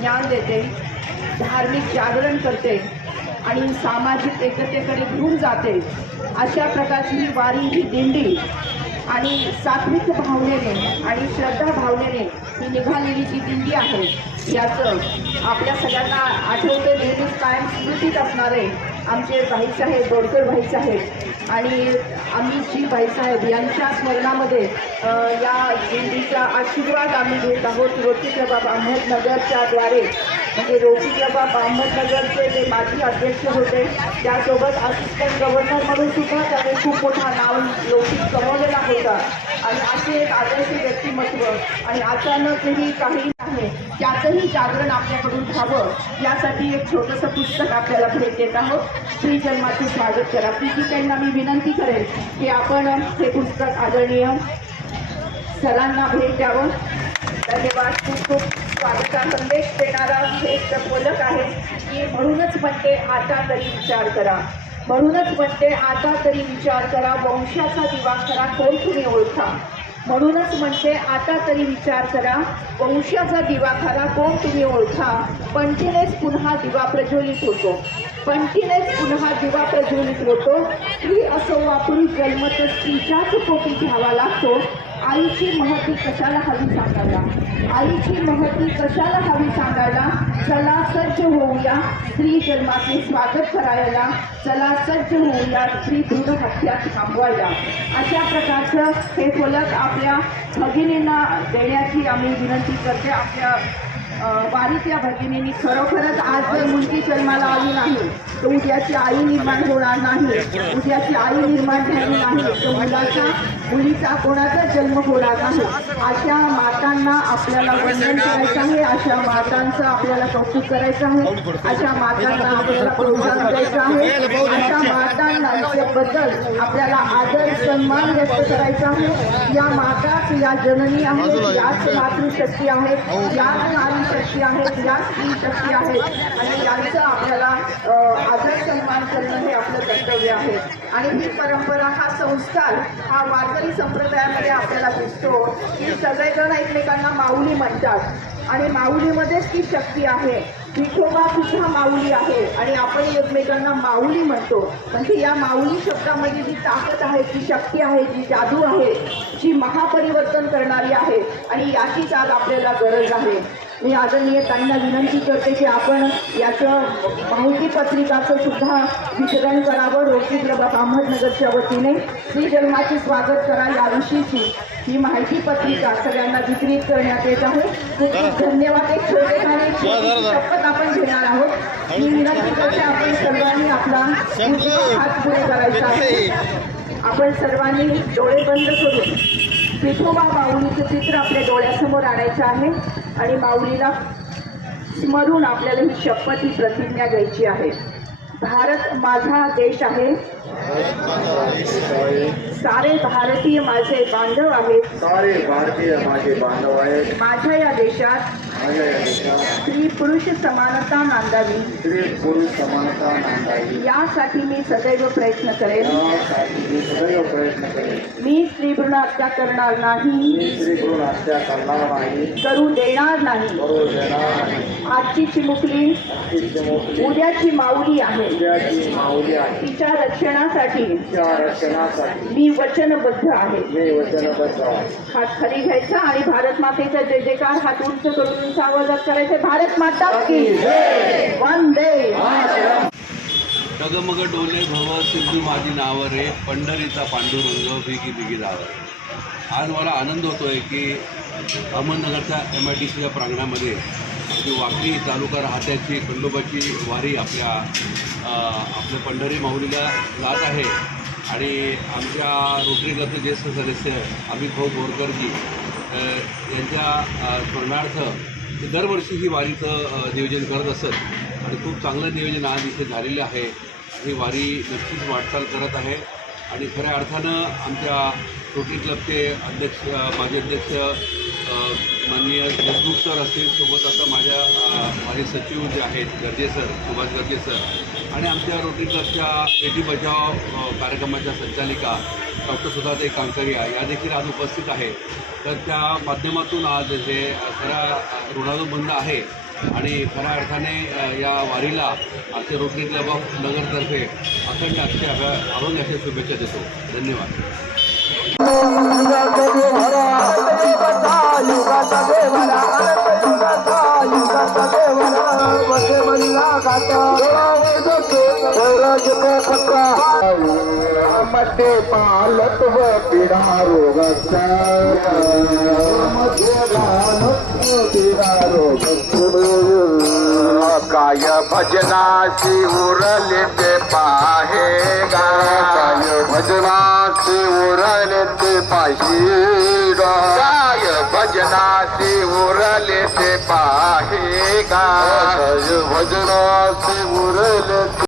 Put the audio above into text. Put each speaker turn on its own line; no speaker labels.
ज्ञान देते धार्मिक जागरण करते आणि सामाजिक एकतेकडे घेऊन जाते. अशा प्रकारची ही वारी ही दिंडी आणि सात्विक भावनेने आणि श्रद्धा भावनेने ही निघालेली जी दिंडी आहे याचं आपल्या सगळ्यांना आठवते नेहमीच कायम स्मृतीत असणारे आमचे भाईसाहेब बोडकर भाईसाहेब आणि आम्ही जी भाईसाहेब यांच्या स्मरणामध्ये या दिंडीचा आशीर्वाद आम्ही घेत आहोत. रोटी कबाब अहमदनगरच्या द्वारे म्हणजे रोटी कबाब अहमदनगरचे जे माजी अध्यक्ष होते त्यासोबत असिस्टंट गव्हर्नर म्हणून सुद्धा त्याने खूप मोठा नाव लौकिक कमवलेला होता. आणि असे एक आदर्श व्यक्तिमत्व आणि अचानकही काही आहे त्याचंही जागरण आपल्याकडून व्हावं यासाठी एक छोटंसं पुस्तक आपल्याला भेट देत आहोत. श्री जन्माचे स्वागत करा. त्यांना मी विनंती करेन की आपण हे पुस्तक आदरणीय सरांना भेट द्यावं. धन्यवाद. खूप खूप स्वागता संदेश देणारा हे बोलक आहे की म्हणूनच म्हणते आता तरी विचार करा. म्हणूनच म्हणते आता तरी विचार करा. वंशाचा दिवा खरा कोण तुम्ही ओळखा? म्हणूनच म्हणते आता तरी विचार करा. वंशाचा दिवा खरा कोण तुम्ही ओळखा? पंटीनेच पुन्हा दिवा प्रज्वलित होतो. पंटीनेच पुन्हा दिवा प्रज्वलित होतो. स्त्री असो वापरून जन्म तर स्त्रीच्याच पोटी घ्यावा लागतो. आईची महती कशाला हवी सांगायला? आईची महती कशाला हवी सांगायला? चला सज्ज होऊया स्त्री जन्माचे स्वागत करायला. चला सज्ज होऊया स्त्री भ्रूण हत्या थांबवायला. अशा प्रकारचं हे फलक आपल्या भगिनींना देण्याची आम्ही विनंती करते. आपल्या अ, या भगिनींनी खरोखरच आज जर मुलगी जन्माला आली नाही तर उद्याची आई निर्माण होणार नाही. उद्याची आई निर्माण झाली नाही तर मुलाचा मुलीचा कोणाचा जन्म होणार नाही. अशा मातांना आपल्याला वंदन करायचं आहे अशा मातांचं आपल्याला कौतुक करायचं आहे अशा मातांना आपल्याला प्रोत्साहन द्यायचं आहे. अशा माता बद्दल आपल्याला आदर सन्मान व्यक्त करायचा आहे. या माताच या जननी आहेत याच मातृशक्ती आहेत याच नारी शक्ती आहेत याच स्त्री शक्ती आहेत आणि यांचं आपल्याला आदर सन्मान करणं हे आपलं कर्तव्य आहे. आणि ही परंपरा हा संस्कार हा वारकरी संप्रदायामध्ये आपल्याला दिसतो. की सगळेजण एकमेकांना माऊली म्हणतात. आणि माऊलीमध्येच ती शक्ती आहे. विठोबा सुद्धा माऊली आहे. आणि आपण एकमेकांना माऊली म्हणतो. म्हणजे या माऊली शब्दामध्ये जी ताकद आहे जी शक्ती आहे जी जादू आहे जी महापरिवर्तन करणारी आहे आणि याचीच आज आपल्याला गरज आहे. मी आदरणीय ताईंना विनंती करते की आपण याचं माहिती पत्रिकाचं सुद्धा वितरण करावं क्लब ऑफ अहमदनगरच्या वतीने. श्री जन्माचे स्वागत करा याविषयीची ही माहिती पत्रिका सगळ्यांना वितरित करण्यात येत आहे. खूप खूप धन्यवाद. एक छोटेखाने शपथ आपण घेणार आहोत. मी विनंती करते आपण सर्वांनी आपला हात पुढे करायचा आहे. आपण सर्वांनी डोळे बंद करून विठोबा माऊलीचं चित्र आपल्या डोळ्यासमोर आणायचं आहे आणि माऊलीला स्मरून आपल्याला ही शपथ ही प्रतिज्ञा घ्यायची आहे. भारत माझा देश आहे. सारे भारतीय माझे बांधव आहेत.
सारे भारतीय माझे बांधव आहेत.
माझ्या या देशात
माझ्या या देशात
स्त्री पुरुष समानता नांदावी.
स्त्री पुरुष समानता नांदावी.
यासाठी मी सदैव प्रयत्न करेन.
यासाठी मी सदैव प्रयत्न करेन.
मी स्त्री भ्रूण हत्या करणार नाही.
मी स्त्री करून हत्या करणार नाही.
करू देणार नाही.
करू देणार नाही.
आजची चिमुकली
तिची मोकळी
उद्याची माऊली आहे.
उद्याची माऊली आहे.
तिच्या रक्षणासाठी.
तिच्या रक्षणासाठी.
मी वचनबद्ध आहे.
मी वचनबद्ध आहे.
हात खाली घ्यायचा आणि भारत मातेचा जय जयकार हात उंच करून उंच आवाजात करायचे. भारत माता की वंदे.
डगमग डोले भव सिंधू माझी नावं रे पंढरीचा पांडुरंग बिगी बिगी जावं आज मला आनंद होतो आहे की अहमदनगरच्या एम आय डी सीच्या प्रांगणामध्ये जी वाकडी तालुका राहत्याची खंडोबाची वारी आपल्या आपल्या पंढरी माऊलीला जात आहे. आणि आमच्या रोटरी क्लबचे ज्येष्ठ सदस्य अमित भाऊ बोरकरजी यांच्या स्मरणार्थ दरवर्षी ही वारीचं नियोजन करत असत. आणि खूप चांगलं नियोजन आज इथे झालेलं आहे. ही वारी नक्कीच वाटचाल करत आहे. आणि खऱ्या अर्थानं आमच्या रोटरी क्लबचे अध्यक्ष माजी अध्यक्ष माननीय देशमुख सर असतील सोबत आता माझ्या माझे सचिव जे आहेत गर्जे सर सुभाष गर्जे सर आणि आमच्या रोटरी क्लबच्या बेटी बचाव कार्यक्रमाच्या संचालिका डॉक्टर सुधाते कांकरिया या देखील आज उपस्थित आहेत तर त्या माध्यमातून आज जे खरा ऋणानुबंध आहे आणि खऱ्या अर्थाने या वारीला आमचे रोटरी क्लब ऑफ नगरतर्फे अखंड अक्षय अभ- अभंग शुभेच्छा देतो. धन्यवाद.
मध्ये पालक व पिढा रोगाचा मध्ये पालक व पिढा काय भजनाशी उरले ते पाहे काय भजनाशी उरले ते पाही काय भजनाशी उरले ते पाहे गाय भजनाशी उरले